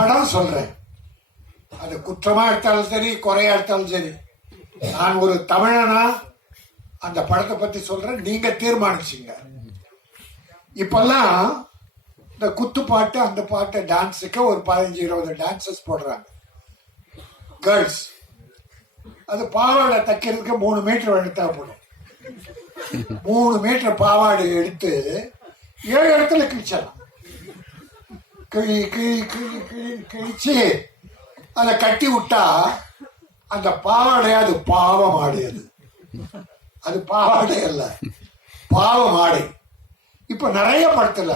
படம் சொல்றேன். அது குற்றமா எடுத்தாலும் சரி, குறையா எடுத்தாலும் சரி, நான் ஒரு தமிழனா அந்த படத்தை பத்தி சொல்றேன். நீங்க தீர்மானிச்சுங்க. இப்பெல்லாம் இந்த குத்து பாட்டு, அந்த பாட்டு டான்ஸுக்கு ஒரு 15-20 டான்சஸ் போடுறாங்க கேர்ள்ஸ். அது பாவாடை தைக்கிறதுக்கு 3 மீட்டர் எடுத்தா போடும். 3 மீட்டர் பாவாடை எடுத்து 7 இடத்துல கிழிச்சிடலாம். கிழிச்சு அதை கட்டி விட்டா அந்த பாவாடை அது பாவம் ஆடை. அது பாவாடை அல்ல, பாவம் ஆடை. இப்ப நிறைய படத்துல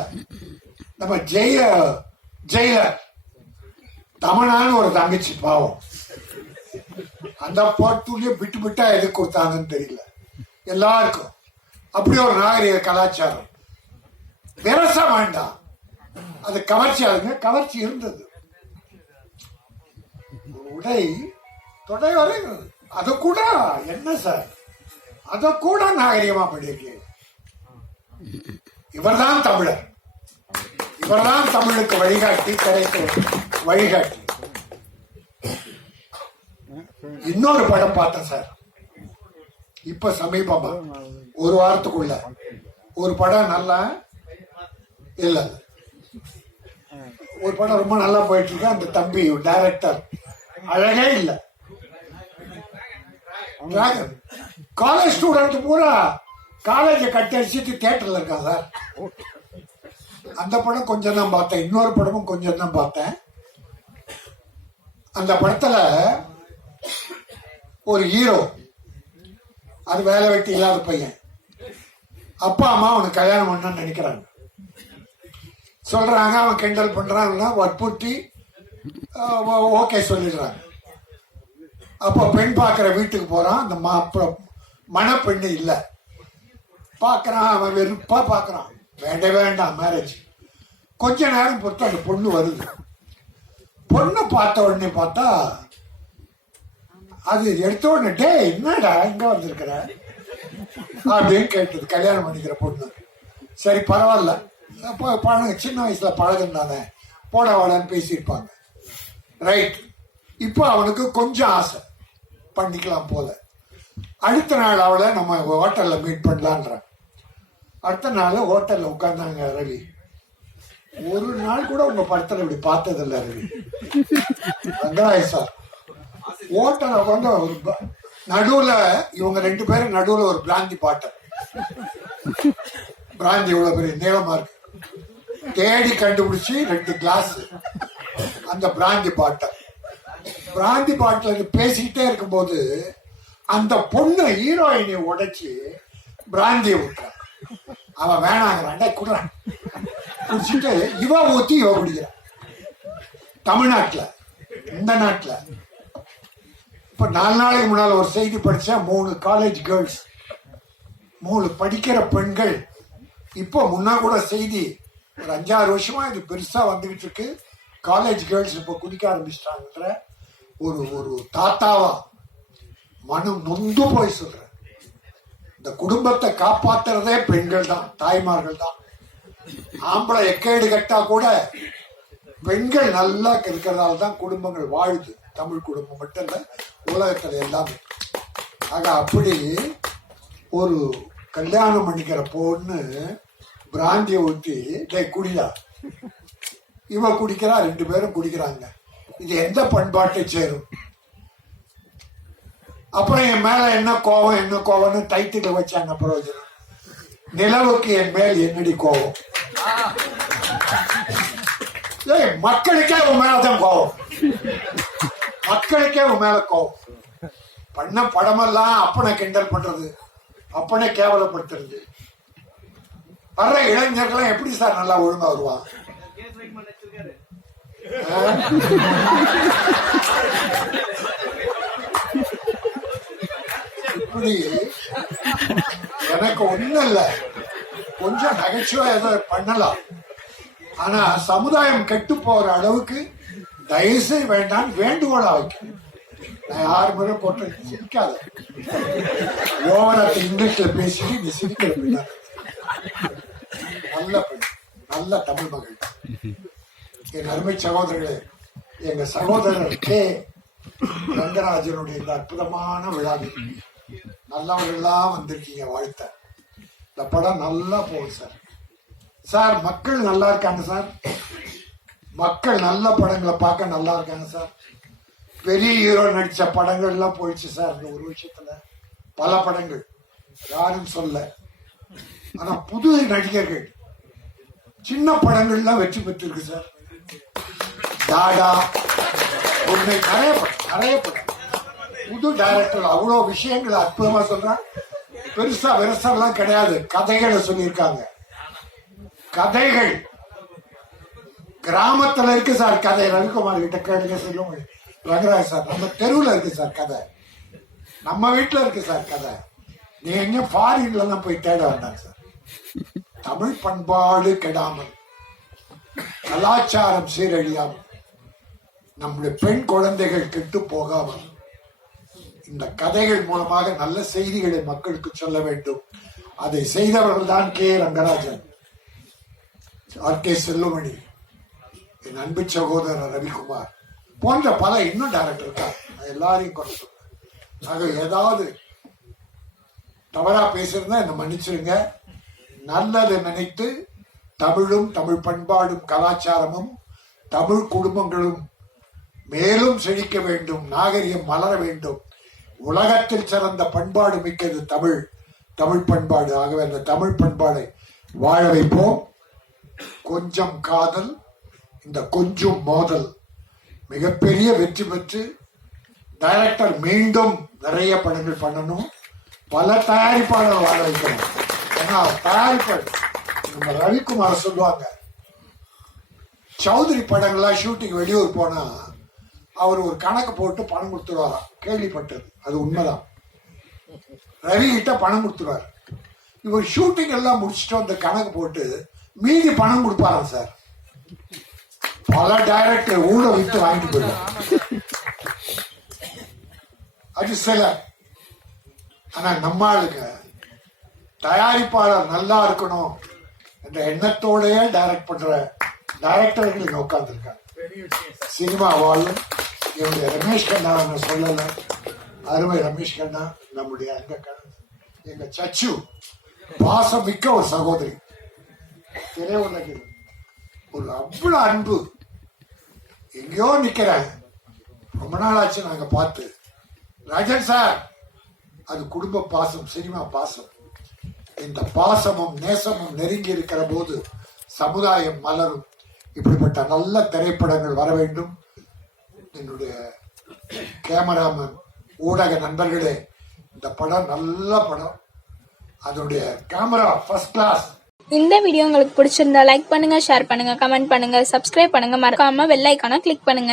நம்ம ஜெயிலர் தமிழான்னு ஒரு தங்கச்சி பாவம், அந்த பாட்டுலயே விட்டு விட்டா எது கொடுத்தாங்கன்னு தெரியல. எல்லாருக்கும் அப்படி ஒரு நாகரிக கலாச்சாரம். விரச வேண்டாம், அது கவர்ச்சி. ஆகுங்க, கவர்ச்சி இருந்தது. உடை தொடை வரை அது கூட என்ன சார், அத கூட நாகரிகமா பண்ணியிருக்கீங்க. இவர்தான் தமிழர், இவர்தான் தமிழுக்கு வழிகாட்டி, கிடைத்த வழிகாட்டி. இன்னொரு படம் பார்த்தேன் சார், இப்ப சமீபமா ஒரு வாரத்துக்குள்ள ஒரு படம். நல்லா இல்ல, ஒரு படம் ரொம்ப நல்லா போயிட்டு இருக்கு. அந்த தம்பி டைரக்டர் அழகே இல்ல. காலேஜ் ஸ்டூடெண்ட் பூரா காலேஜை கட்டி அடிச்சுட்டு தியேட்டர்ல இருக்கா சார். அந்த படம் கொஞ்சம் தான் பார்த்தேன். இன்னொரு படமும் கொஞ்சம் தான் பார்த்தேன். அந்த படத்துல ஒரு ஹீரோ, அது வேலை வெட்டி இல்லாத பையன், அப்பா அம்மா அவனுக்கு கல்யாணம் பண்ணு நினைக்கிறாங்க. சொல்றாங்க, அவன் கிண்டல் பண்றான், வற்புறுத்தி ஓகே சொல்லிடுறாங்க. அப்போ பெண் பார்க்கிற வீட்டுக்கு போறான். அந்த மணப்பெண்ணு இல்ல. பார்க்கறான், அவன் வெறுப்பா பார்க்கறான். வேண்டாம் மேரேஜ். கொஞ்ச நேரம் பொறுத்து அந்த பொண்ணு வருது. பொண்ணு பார்த்த உடனே பார்த்தா, அது எடுத்த உடனே, டே என்னடா இங்க வந்திருக்கிற அப்படின்னு கேட்டது. கல்யாணம் பண்ணிக்கிற பொண்ணு. சரி பரவாயில்ல, சின்ன வயசுல பழகம் தானே, போட வாடான்னு பேசியிருப்பாங்க. ரைட். இப்போ அவனுக்கு கொஞ்சம் ஆசை, பண்ணிக்கலாம் போல. அடுத்த நாள் அவளை நம்ம ஹோட்டல்ல மீட் பண்ணலான்ற. அடுத்த நாள் ஹோட்டல்ல உட்கார்ந்தாங்க. ரவி, ஒரு நாள் கூட உங்க படத்துல இப்படி பார்த்ததில்ல ரவி. ரங்கராய் சார் ஹோட்டல்ல வந்து ஒரு நடுவுல, இவங்க 2 பேரும் நடுவுல ஒரு பிராந்தி பாட்டல். பிராந்தி இவ்வளவு பெரிய நீளமா இருக்கு. தேடி கண்டுபிடிச்சு 2 கிளாஸ் அந்த பிராந்தி பாட்டல். பிராந்தி பாட்டில் பேசிக்கிட்டே இருக்கும்போது அந்த பொண்ணு ஹீரோயினை உடைச்சு பிராந்தியை விட்டுறான். அவன் வேணாங்கிறான், குடுறான். குடிச்சிட்டு இவ ஊத்தி இவ குடிக்கிறான். தமிழ்நாட்டுல, இந்த நாட்டுல இப்ப 4 நாளைக்கு முன்னால ஒரு செய்தி படிச்சா, 3 காலேஜ் கேர்ள்ஸ், 3 படிக்கிற பெண்கள். இப்போ முன்னா கூட செய்தி, ஒரு 5-6 வருஷமா இது பெருசா வந்துகிட்டு இருக்கு. காலேஜ் கேர்ள்ஸ் இப்ப குடிக்க ஆரம்பிச்சிட்டாங்கன்ற ஒரு தாத்தாவா மனம் நொந்து போய் சொல்ற. இந்த குடும்பத்தை காப்பாத்துறதே பெண்கள் தான், தாய்மார்கள் தான். ஆம்பளை எக்கேடு கட்டா கூட பெண்கள் நல்லா இருக்கிறதால தான் குடும்பங்கள் வாழுது. தமிழ் குடும்பம் மட்டும் இல்ல, உலகத்துல எல்லாமே. ஆக அப்படி ஒரு கல்யாணம் பண்ணிக்கிற பொண்ணு பிராந்தியை ஊற்றி, குடியா, இவ குடிக்கிறா, 2 பேரும் குடிக்கிறாங்க. இது எந்த பண்பாட்டை சேரும்? அப்புறம் என் மேல என்ன கோவம்னு டைட்டில் வச்சாங்க. பிரயோஜனம், நிலவுக்கு என் மேல் என்னடி கோவம். மக்களுக்கே உன் மேலதான் கோவம், மக்களுக்கே உன் மேல கோவம். பண்ண படமெல்லாம் அப்பனை கிண்டல் பண்றது, அப்பனை கேவலப்படுத்துறது. வர்ற இளைஞர்கள் எப்படி சார் நல்லா ஒழுங்கா வருவான்? இப்படி எனக்கு ஒண்ணும் இல்ல, கொஞ்சம் நகைச்சுவை ஏதோ பண்ணலாம். ஆனா சமுதாயம் கெட்டு போற அளவுக்கு தயவுசெய்து வேண்டாம், வேண்டுகோளா வைக்க. நான் 6 முறை போட்டு சிரிக்காத, ஓவரா இங்கிலீஷ்ல பேசிட்டு நீ சிரிக்கிற. நல்ல பெண், நல்ல தமிழ் மகள். என் அருமை சகோதரர்களே, எங்க சகோதரர் கே ரங்கராஜனுடைய இந்த அற்புதமான விழாவில் நல்லவர்கள்லாம் வந்திருக்கீங்க. வாழ்த்த. இந்த படம் நல்லா போகுது சார். சார் மக்கள் நல்லா இருக்காங்க சார். மக்கள் நல்ல படங்களை பார்க்க நல்லா இருக்காங்க சார். பெரிய ஹீரோ நடிச்ச படங்கள் எல்லாம் போயிடுச்சு சார். இந்த ஒரு விஷயத்துல பல படங்கள் யாரும் சொல்ல. ஆனா புது நடிகர்கள் சின்ன படங்கள்லாம் வெற்றி பெற்றிருக்கு சார். டாடா உண்மை நிறைய படம் புது டைரக்டர் அவ்வளோ விஷயங்கள் அற்புதமா சொல்றான். பெருசா விரசம்லாம் கிடையாது. கதைகளை சொல்லியிருக்காங்க. கதைகள் கிராமத்துல இருக்கு சார். கதை ரவிக்குமார் கிட்ட கேளுங்க சொல்லுங்க. ரங்கராஜ் சார் நம்ம தெருவில் இருக்கு சார் கதை. நம்ம வீட்டுல இருக்கு சார் கதை. நீ எங்க ஃபாரின்ல தான் போய் தேட வேண்டாம் சார். தமிழ் பண்பாடு கெடாமல், கலாச்சாரம் சீரழியாமல், நம்முடைய பெண் குழந்தைகள் கெட்டு போகாமல் இந்த கதைகள் மூலமாக நல்ல செய்திகளை மக்களுக்கு சொல்ல வேண்டும். அதை செய்தவர்கள் தான் கே ரங்கராஜன், ஆர்.கே. செல்லுமணி, என் அன்பு சகோதரர் ரவிக்குமார் போன்ற பல இன்னும் டைரக்டர் இருக்காங்க. எல்லாரையும் குறை சொல்றேன். ஆக ஏதாவது தவறா பேசியிருந்தா என்ன மன்னிச்சிருங்க. நல்லதை நினைத்து தமிழும் தமிழ் பண்பாடும் கலாச்சாரமும் தமிழ் குடும்பங்களும் மேலும் செழிக்க வேண்டும். நாகரிகம் மலர வேண்டும். உலகத்தில் சிறந்த பண்பாடு மிக்கது தமிழ், தமிழ் பண்பாடு. ஆகவே அந்த தமிழ் பண்பாடை வாழ வைப்போம். கொஞ்சம் காதல், இந்த கொஞ்சம் மோதல் மிகப்பெரிய வெற்றி பெற்று டைரக்டர் மீண்டும் நிறைய படங்கள் பண்ணணும். பல தயாரிப்பாளர் வாழ வைக்கணும். ஏன்னா தயாரிப்பாளர் நம்ம ரவிக்குமார் சொல்லுவாங்க, சௌத்ரி படங்கள்லாம் ஷூட்டிங் வெளியூர் போனா அவர் ஒரு கணக்கு போட்டு பணம் கொடுத்துருவாராம். கேள்விப்பட்டது, அது உண்மைதான். ரவி கிட்ட பணம் கொடுத்துருவார். இவர் ஷூட்டிங் எல்லாம் முடிச்சுட்டு அந்த கணக்கு போட்டு மீதி பணம் கொடுப்பாராம் சார். பல டைரக்டர் ஊட விட்டு வாங்கிட்டு போயிடுவாங்க. அது சில. ஆனா நம்ம ஆளுங்க தயாரிப்பாளர் நல்லா இருக்கணும் என்ற எண்ணத்தோடய டைரக்ட் பண்ற டைரக்டர்கள் இங்க உட்கார்ந்துருக்காங்க. சினிமா வாழும் என்னுடைய ரமேஷ் கண்ணா சொல்லல, அருமை ரமேஷ் கண்ணா நம்முடைய எங்க சச்சு பாசம் மிக்க ஒரு சகோதரி. திரையுலகில் ஒரு அவ்வளவு அன்பு. எங்கேயோ நிக்கிறேன், ரொம்ப நாள் ஆச்சு நாங்க பார்த்து. ராஜன் சார், அது குடும்ப பாசம், சினிமா பாசம். இந்த பாசமும் நேசமும் நெருங்கி இருக்கிற போது சமுதாயம் மலரும். இப்படிப்பட்ட நல்ல திரைப்படங்கள் வர வேண்டும். என்னுடைய கேமராமேன், ஊடக நண்பர்களே, இந்த படம் நல்ல படம். அதனுடைய கேமரா ஃபர்ஸ்ட் கிளாஸ். இந்த வீடியோ உங்களுக்கு பிடிச்சிருந்தா லைக் பண்ணுங்க, ஷேர் பண்ணுங்க, கமெண்ட் பண்ணுங்க, சப்ஸ்கிரைப் பண்ணுங்க, மறக்காம பெல் ஐகானை கிளிக் பண்ணுங்க.